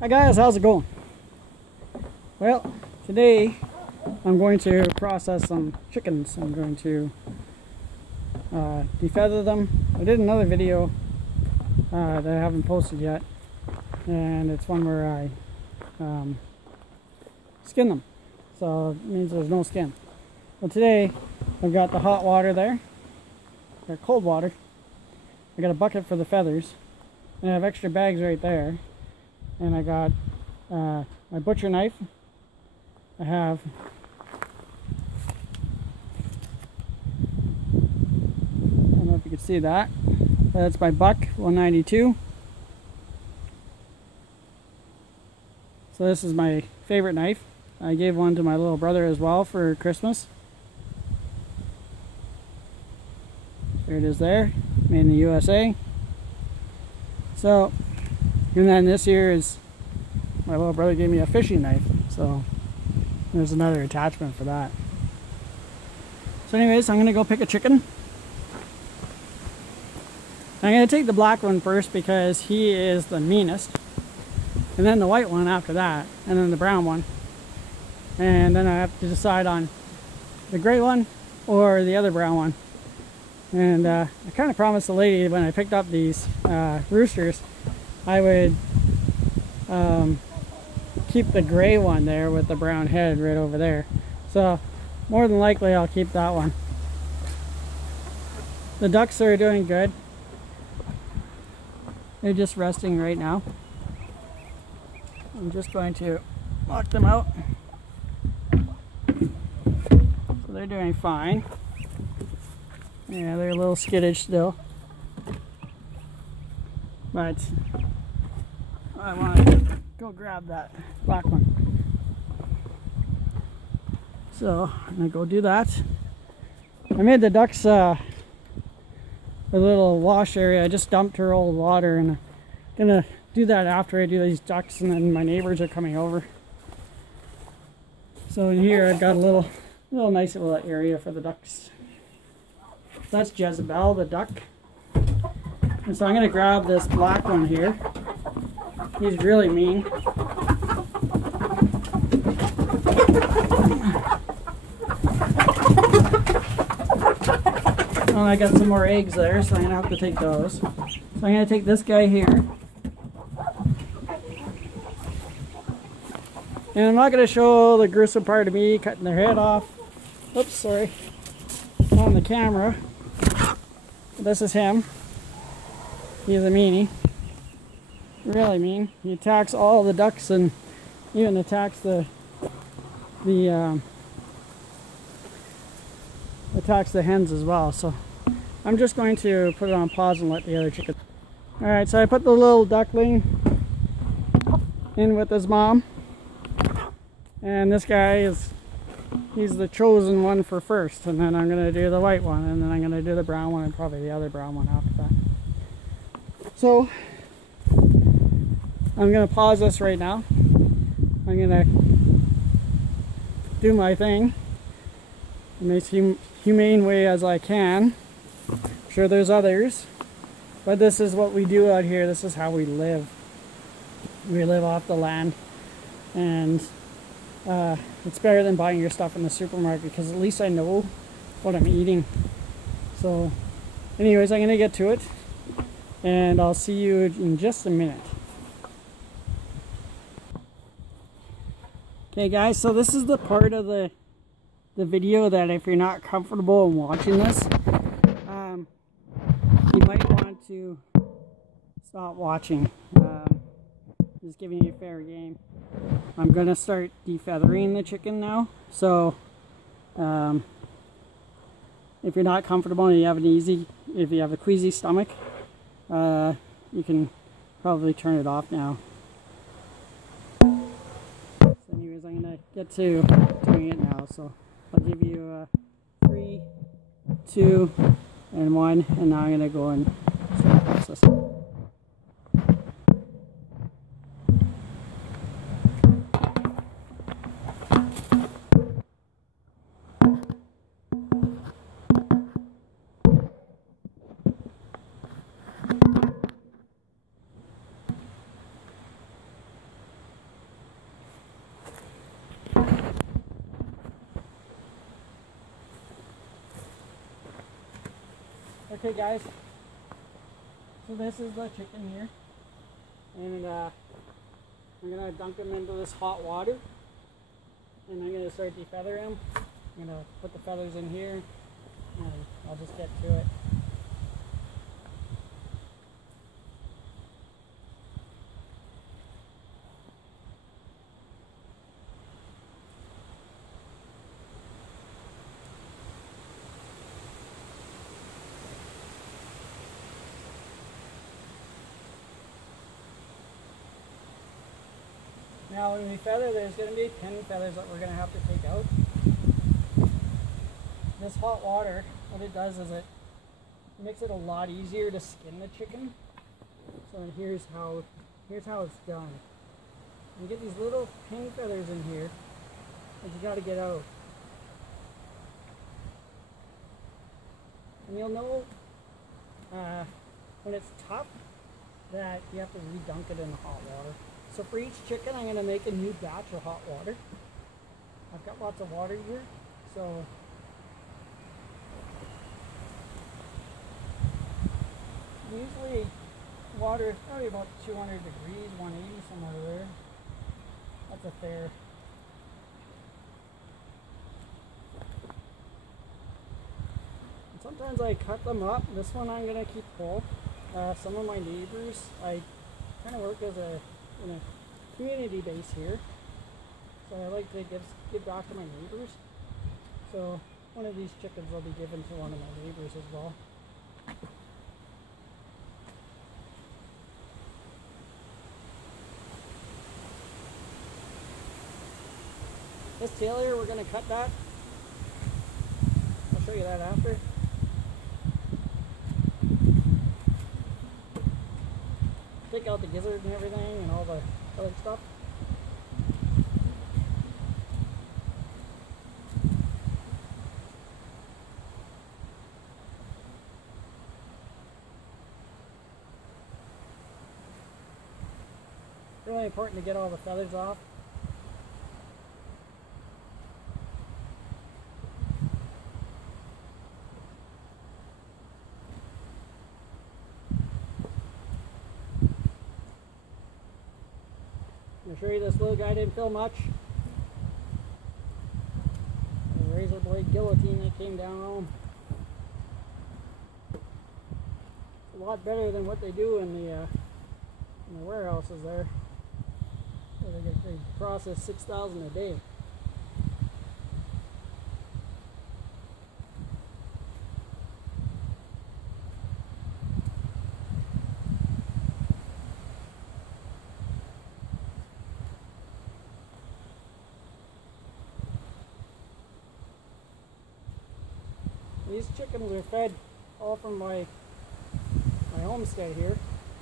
Hi guys, how's it going? Well, today I'm going to process some chickens. I'm going to defeather them. I did another video that I haven't posted yet, and it's one where I skin them. So it means there's no skin. Well, today I've got the hot water there, or cold water. I got a bucket for the feathers, and I have extra bags right there. And I got my butcher knife. I have I don't know if you can see that. That's my buck 192. So this is my favorite knife. I gave one to my little brother as well for Christmas. There it is there, made in the USA. So, and then this here is my little brother gave me a fishing knife, so there's another attachment for that. So anyways, I'm gonna go pick a chicken. I'm gonna take the black one first because he is the meanest, and then the white one after that, and then the brown one, and then I have to decide on the gray one or the other brown one. And I kind of promised the lady when I picked up these roosters I would keep the gray one there with the brown head right over there. So more than likely I'll keep that one. The ducks are doing good. They're just resting right now. I'm just going to lock them out. So they're doing fine. Yeah, they're a little skittish still. But I want to go grab that black one. So I'm going to go do that. I made the ducks a little wash area. I just dumped her old water, and I'm going to do that after I do these ducks, and then my neighbors are coming over. So in here I've got a little nice little area for the ducks. That's Jezebel, the duck. And so I'm going to grab this black one here. He's really mean. Oh, I got some more eggs there, so I'm going to have to take those. So I'm going to take this guy here. And I'm not going to show the gruesome part of me cutting their head off. Oops, sorry. On the camera. This is him. He's a meanie. Really mean. He attacks all the ducks and even attacks attacks the hens as well. So I'm just going to put it on pause and let the other chickens. Alright, so I put the little duckling in with his mom. And this guy he's the chosen one for first, and then I'm going to do the white one, and then I'm going to do the brown one, and probably the other brown one after that. So I'm going to pause this right now. I'm going to do my thing in the most humane way as I can. I'm sure there's others, but this is what we do out here. This is how we live. We live off the land, and it's better than buying your stuff in the supermarket because at least I know what I'm eating. So anyways, I'm going to get to it, and I'll see you in just a minute. Okay guys, so this is the part of the video that if you're not comfortable in watching this, you might want to stop watching. Just giving you a fair game. I'm going to start defeathering the chicken now, so if you're not comfortable and you have if you have a queasy stomach, you can probably turn it off now. So anyways, I'm going to get to doing it now, so I'll give you 3, 2, and 1, and now I'm going to go and start the process. Okay guys, so this is the chicken here, and I'm going to dunk him into this hot water, and I'm going to start defeathering him. I'm going to put the feathers in here, and I'll just get to it. Now when we feather, there's going to be pin feathers that we're going to have to take out. This hot water, what it does is it makes it a lot easier to skin the chicken. So here's how it's done. You get these little pin feathers in here that you got to get out. And you'll know when it's tough that you have to re-dunk it in the hot water. So for each chicken, I'm going to make a new batch of hot water. I've got lots of water here, so usually water is probably about 200 degrees, 180, somewhere there. That's a fair. And sometimes I cut them up. This one I'm going to keep whole. Some of my neighbors, I kind of work as a in a community base here, so I like to give back to my neighbors. So one of these chickens will be given to one of my neighbors as well. This tail here, we're going to cut that. I'll show you that after. Take out the gizzard and everything and all the other stuff. Really important to get all the feathers off. I'm sure this little guy didn't feel much. The razor blade guillotine that came down on him. It's a lot better than what they do in the warehouses there. Where they process 6,000 a day. These chickens are fed all from my homestead here.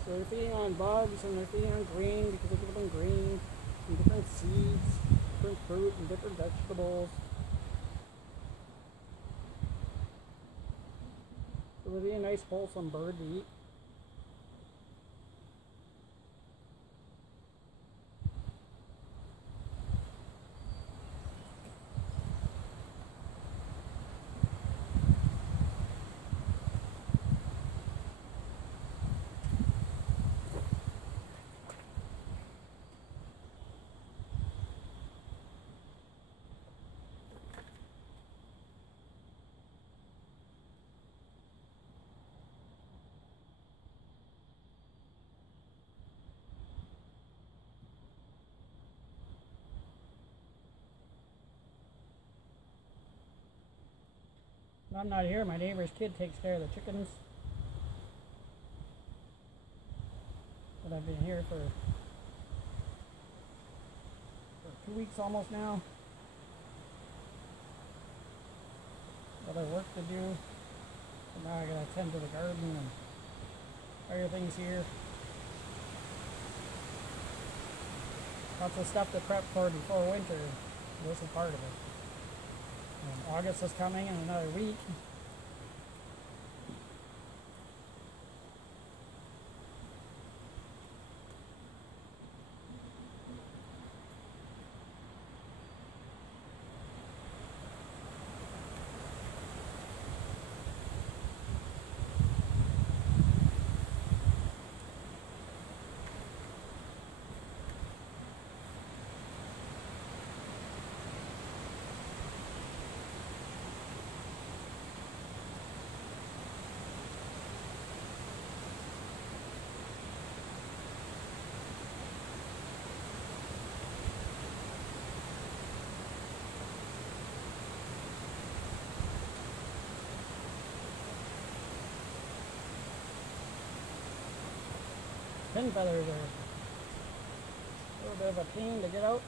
So they're feeding on bugs and they're feeding on grain because I give them grain and different seeds, different fruit and different vegetables. So they'll be a nice wholesome bird to eat. When I'm not here, my neighbor's kid takes care of the chickens. But I've been here for 2 weeks almost now. Other work to do. So now I gotta tend to the garden and other things here. Lots of stuff to prep for before winter. This is part of it. And August is coming in another week. pin feathers are a little bit of a pain to get out.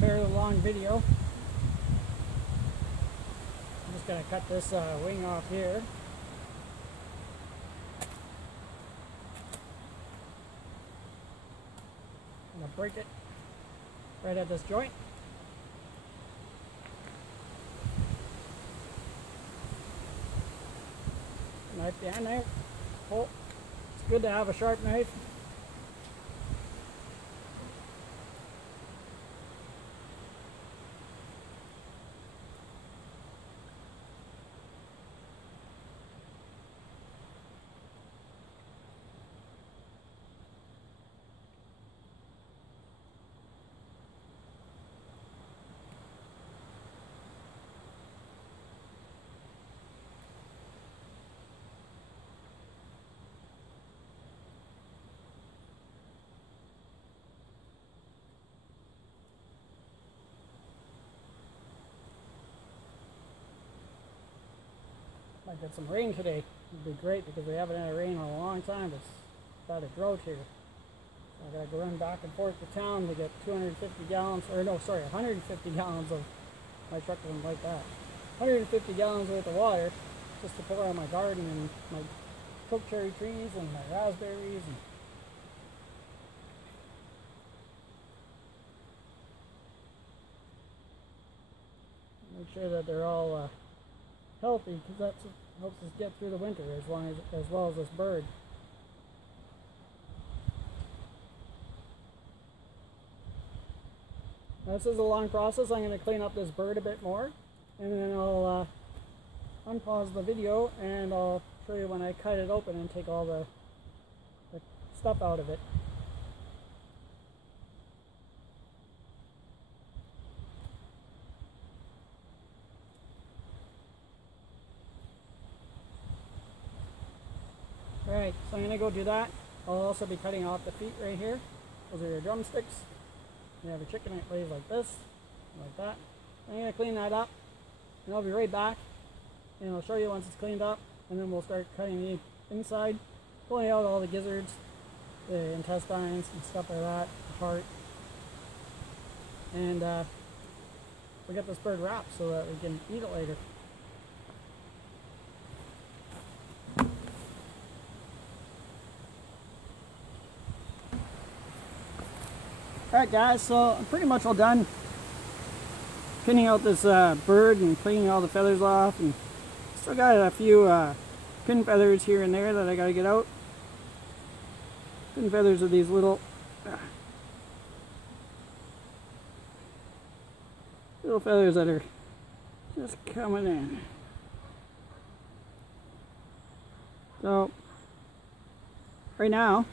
Fairly long video. I'm just going to cut this wing off here. I'm going to break it right at this joint. Knife behind there. Oh, it's good to have a sharp knife. Might get some rain today. It'd be great because we haven't had rain in a long time. It's about a drought here. So I gotta go run back and forth to town to get 250 gallons, or no, sorry, 150 gallons of, my truck doesn't like that. 150 gallons worth of water just to pour on my garden and my choke cherry trees and my raspberries. And make sure that they're all healthy, because that's what helps us get through the winter as well as this bird. Now, this is a long process. I'm going to clean up this bird a bit more, and then I'll unpause the video and I'll show you when I cut it open and take all the stuff out of it. Alright, so I'm going to go do that. I'll also be cutting off the feet right here. Those are your drumsticks. You have a chicken that lays like this, like that. I'm going to clean that up, and I'll be right back, and I'll show you once it's cleaned up, and then we'll start cutting the inside, pulling out all the gizzards, the intestines and stuff like that, the heart, and we'll get this bird wrapped so that we can eat it later. Alright guys, so I'm pretty much all done pinning out this bird and cleaning all the feathers off, and still got a few pin feathers here and there that I gotta get out. Pin feathers are these little feathers that are Just coming in. So, right now,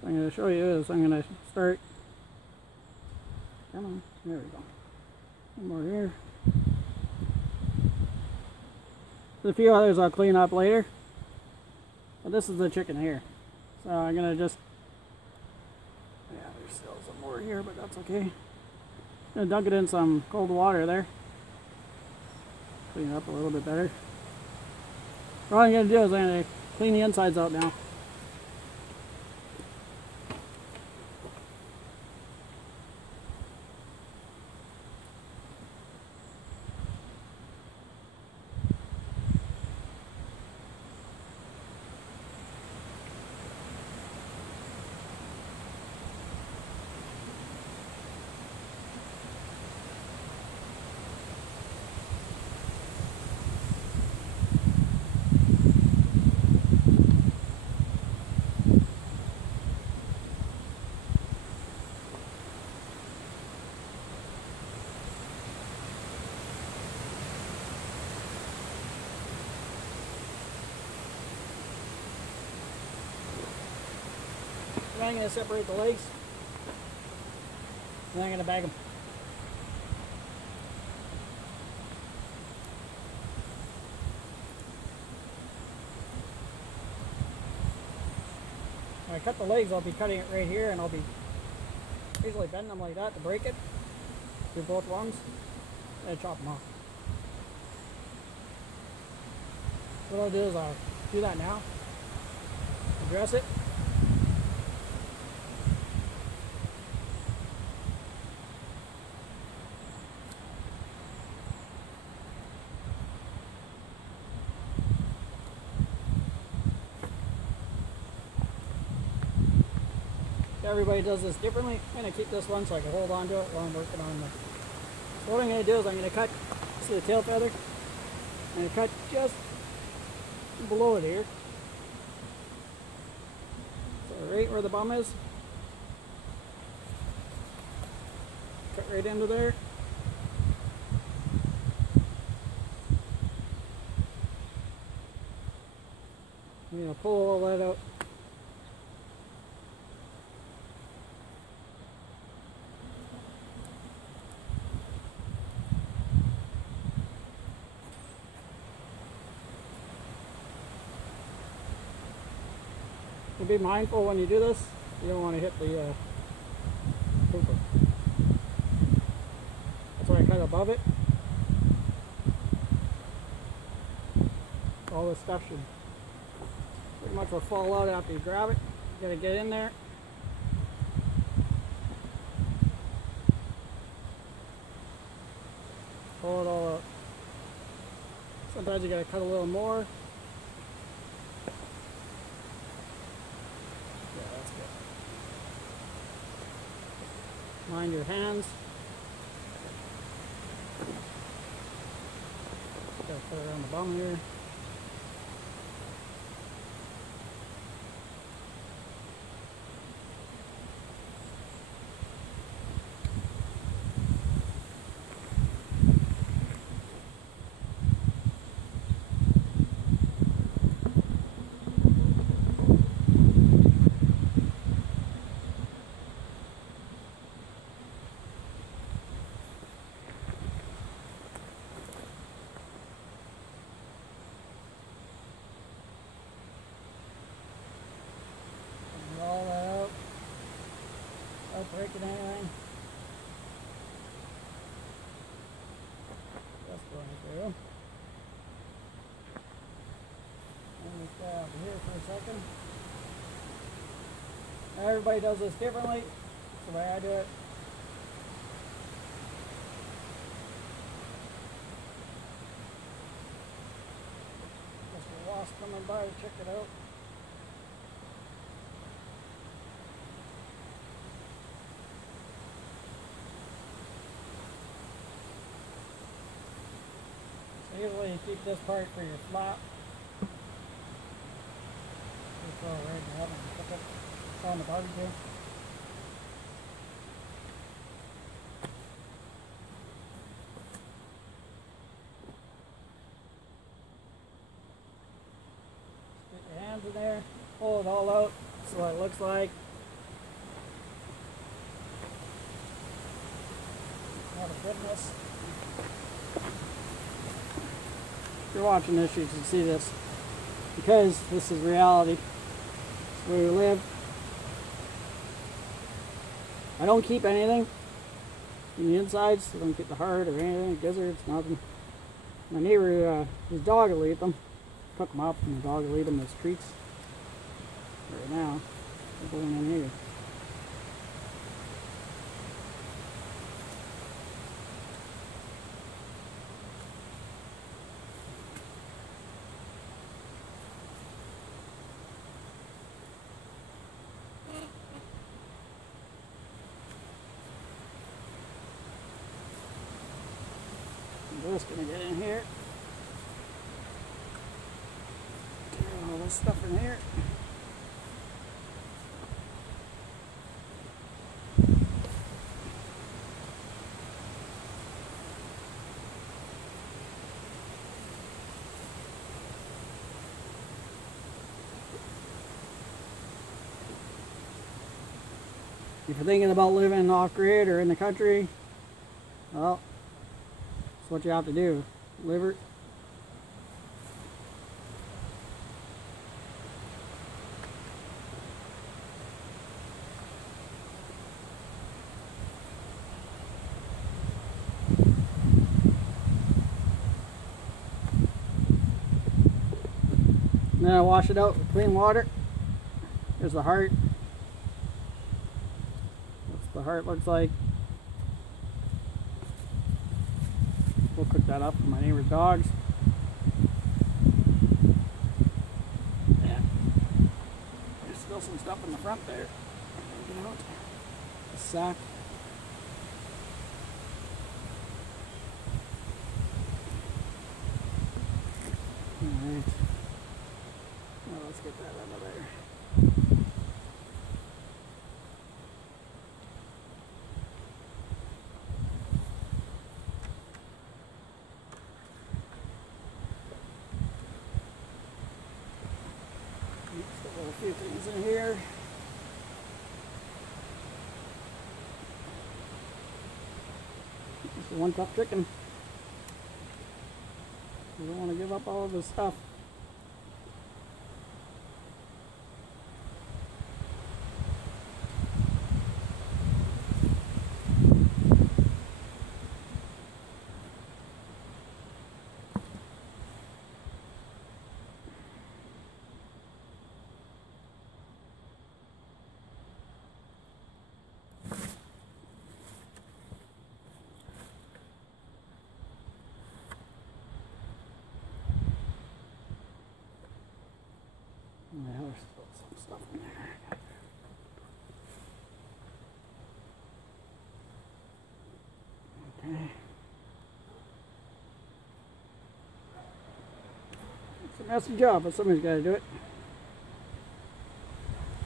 what I'm going to show you is I'm going to start, come on, there we go. One more here. There's a few others I'll clean up later, but this is the chicken here. So I'm going to just, yeah, there's still some more here, but that's okay. I'm going to dunk it in some cold water there. Clean it up a little bit better. What I'm going to do is I'm going to clean the insides out now. I'm going to separate the legs, and then I'm going to bag them. When I cut the legs, I'll be cutting it right here, and I'll be usually bending them like that to break it. Do both ones, and chop them off. What I'll do is I'll do that now, address it. Everybody does this differently. I'm going to keep this one so I can hold on to it while I'm working on the. So what I'm going to do is I'm going to cut, see the tail feather? I'm going to cut just below it here. So right where the bum is. Cut right into there. I'm going to pull all that out. Be mindful when you do this, you don't want to hit the pooper. That's why I cut above it. All this stuff should pretty much will fall out after you grab it. You gotta get in there. Pull it all out. Sometimes you gotta cut a little more. Mind your hands. Gotta put it around the bum here. Breaking anything. Just going through. Let me stay out here for a second. Now everybody does this differently. That's the way I do it. Just a wasp coming by to check it out. Usually you keep this part for your flap. Just throw it right in the oven and cook it. It's on the barbecue. it all out. That's what it looks like. Oh goodness. If you're watching this, you can see this. Because this is reality. It's where we live. I don't keep anything in the insides. I don't keep the heart or anything, gizzards, nothing. My neighbor, his dog will eat them. Cook them up and the dog will eat them as treats. Right now, they're going in here. I'm just gonna get in here. Get all this stuff in here. If you're thinking about living off-grid or in the country, well, that's what you have to do. Live it. And then I wash it out with clean water. Here's the heart. That's the heart looks like. We'll cook that up for my neighbor's dogs. Yeah. There's still some stuff in the front there. Get out. A sack. Alright. Well, let's get that out of there. Still got a few things in here. This is one tough chicken. We don't want to give up all of this stuff. Yeah, there's still some stuff in there. Okay. It's a messy job, but somebody's got to do it.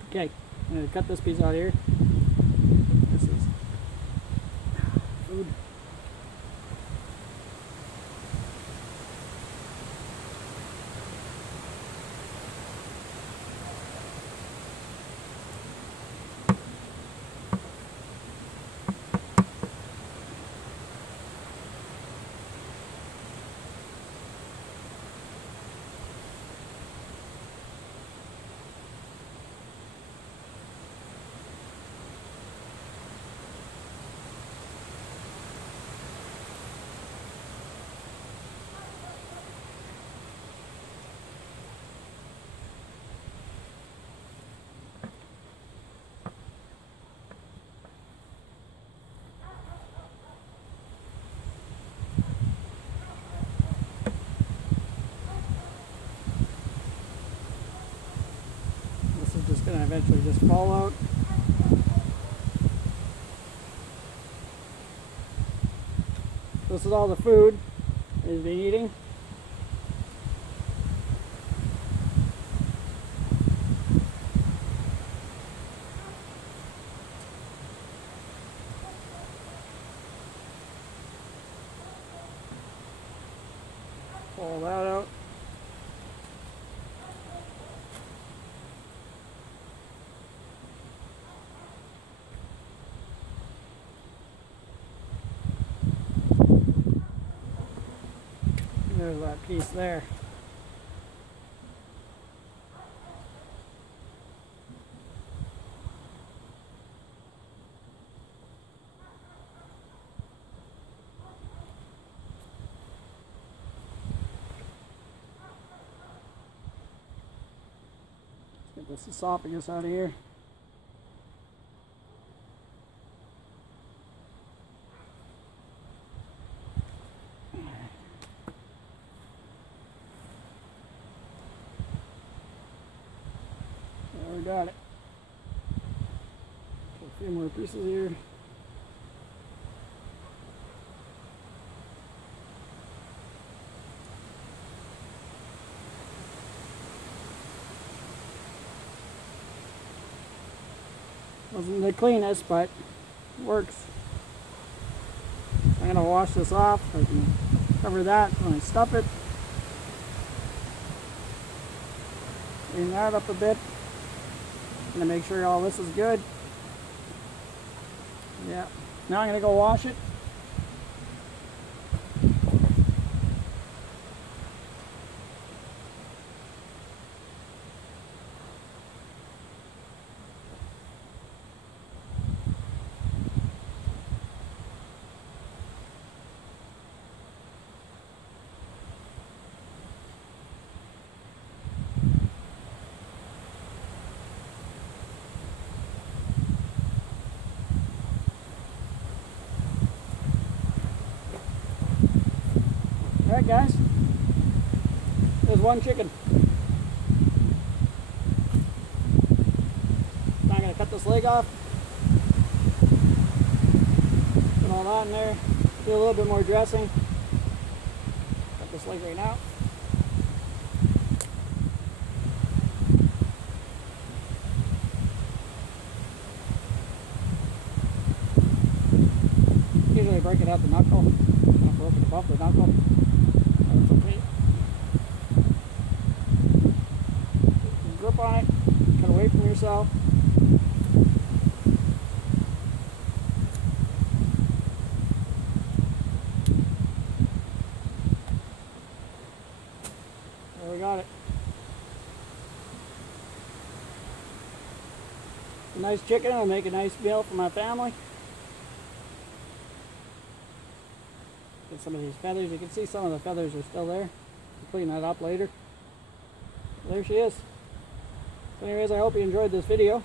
Okay, I'm going to cut this piece out here. This is food. Gonna eventually just fall out. This is all the food that he's been eating. Pull that out. There's that piece there. Let's get this esophagus out of here. There, we got it. A few more pieces here. Wasn't the cleanest, but it works. I'm gonna wash this off. I can cover that when I stuff it. Clean that up a bit. I'm gonna make sure all this is good. Yeah. Now I'm gonna go wash it. Alright guys, there's one chicken. Now I'm going to cut this leg off. Put all that in there. Do a little bit more dressing. Cut this leg right now. Usually break it out the knuckle. Not broken above the knuckle. That's okay. Grip on it. Cut away from yourself. There, we got it. It's a nice chicken. It'll make a nice meal for my family. Get some of these feathers. You can see some of the feathers are still there. I'll clean that up later. There she is. So anyways, I hope you enjoyed this video.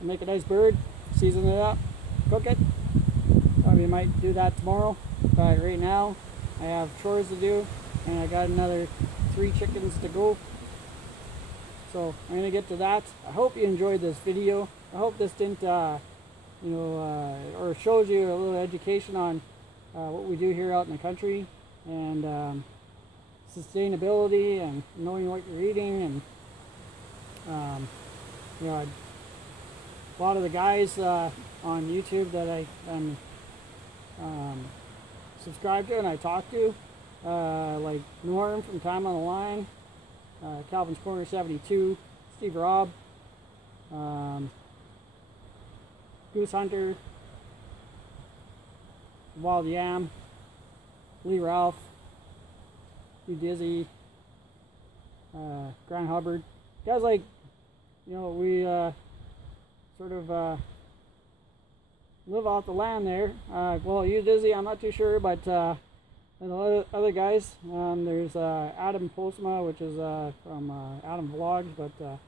I'll make a nice bird, season it up, cook it. Probably might do that tomorrow. But right now, I have chores to do, and I got another 3 chickens to go. So I'm going to get to that. I hope you enjoyed this video. I hope this didn't or shows you a little education on what we do here out in the country, and sustainability, and knowing what you're eating, and a lot of the guys on YouTube that I'm subscribed to and I talk to, like Norm from Time on the Line, Calvin's Corner 72, Steve Robb, Goose Hunter, Wild Yam, Lee Ralph, Hugh Dizzy, Grant Hubbard. Guys like, we sort of live off the land there. Well, Hugh Dizzy, I'm not too sure, but and other guys. There's Adam Postma, which is from Adam Vlogs, but I'm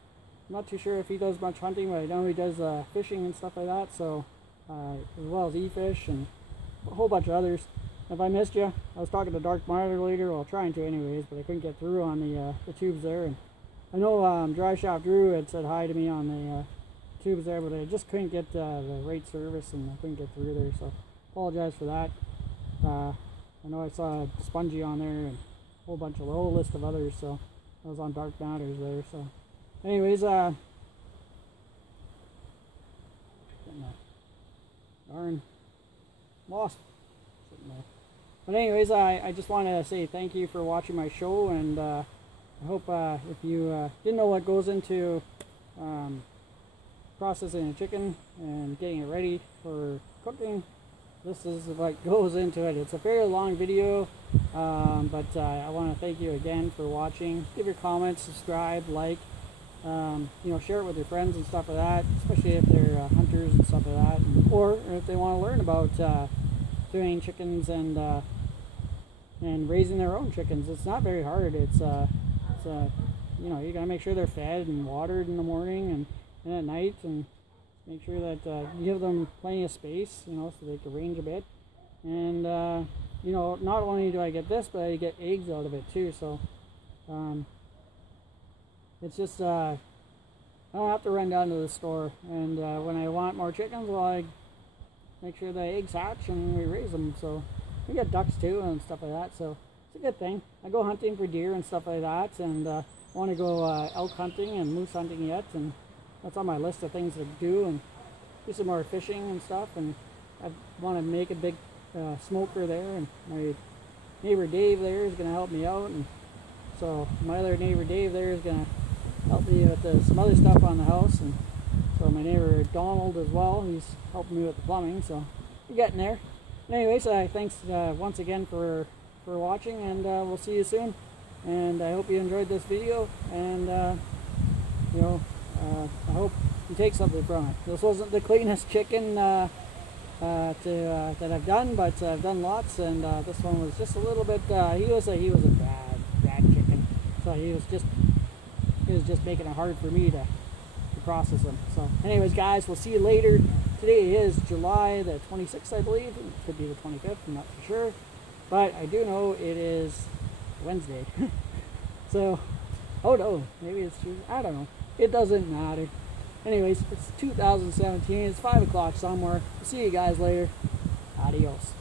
not too sure if he does much hunting, but I know he does fishing and stuff like that, so as well as E-Fish and a whole bunch of others. If I missed you, I was talking to Dark Monitor later, well, trying to anyways, but I couldn't get through on the tubes there. And I know Dry Shop Drew had said hi to me on the tubes there, but I just couldn't get the right service, and I couldn't get through there, so apologize for that. I know I saw Spongy on there and a whole list of others, so I was on Dark Matters there. So anyways, darn wasp sitting there. But anyways, I just want to say thank you for watching my show, and I hope if you didn't know what goes into processing a chicken and getting it ready for cooking, this is what goes into it. It's a very long video, but I want to thank you again for watching. Give your comments, subscribe, like, you know, share it with your friends and stuff like that, especially if they're hunters and stuff like that, or if they want to learn about doing chickens and raising their own chickens. It's not very hard. It's you know, you gotta make sure they're fed and watered in the morning and at night, and make sure that you give them plenty of space, you know, so they can range a bit. And you know, not only do I get this, but I get eggs out of it too. So it's just I don't have to run down to the store, and when I want more chickens, well, I make sure the eggs hatch and we raise them. So we get ducks too and stuff like that, so it's a good thing. I go hunting for deer and stuff like that, and want to go elk hunting and moose hunting yet, and that's on my list of things to do, and do some more fishing and stuff. And I want to make a big smoker there, and my neighbor Dave there is going to help me out, and so my other neighbor Dave there is going to help me with some other stuff on the house, and so my neighbor Donald as well, he's helping me with the plumbing, so we're getting there. Anyways, thanks once again for watching, and we'll see you soon. And I hope you enjoyed this video, and you know, I hope you take something from it. This wasn't the cleanest chicken that I've done, but I've done lots, and this one was just a little bit. He was a bad chicken, so he was just making it hard for me to process them. So, anyways, guys, we'll see you later. Today is July the 26th, I believe. It could be the 25th, I'm not for sure. But I do know it is Wednesday. So, oh no, maybe it's Tuesday. I don't know. It doesn't matter. Anyways, it's 2017. It's 5 o'clock somewhere. See you guys later. Adios.